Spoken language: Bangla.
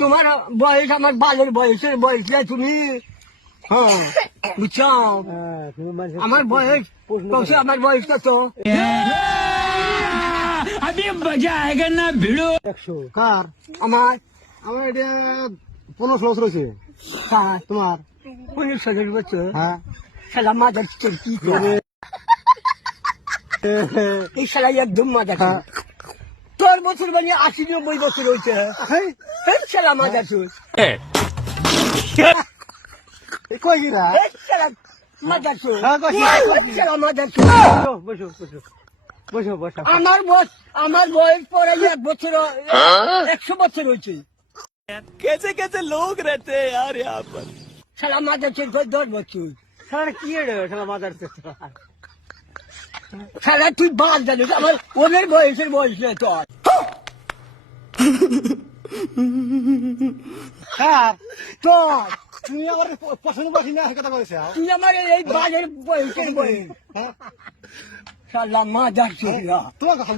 তোমার বয়স আমার বালের বয়সের বয়স না তুমি। হ্যাঁ বুঝছো, আমার বয়স কত, আমার বয়স কত? अभी मजा आएगा ना भिड़ो। 100 কার? আমার আমার এটা 15 বছর হয়েছে। কার? তোমার? 15 বছর। হ্যাঁ। শালা মাদার কি করে এই শালা একদম মাদার। তোর বছর মানে 80-90 বছর হয়েছে। এই শালা মাদার কই গিরা? এই শালা মাদার শালা মাদার। বসো বসো বসো বসো। আমার বয়স পরে 1 বছর 100 বছর হয়েছে। कैसे कैसे लोग रहते हैं यार यहाँ पर। শালা মাদার 10 বছর। শালা কি রে শালা মাদার শালা তুই বাদ জানিস, আমার ওদের বয়সের বয়স নেই তোর। কার? তোর তুমি আমার পছন্দ পাচ্ছি না কথা বলছ। তুই আমার এই বালের বয়সের বয়স। শালা মাদার ছিল। তোমার কথা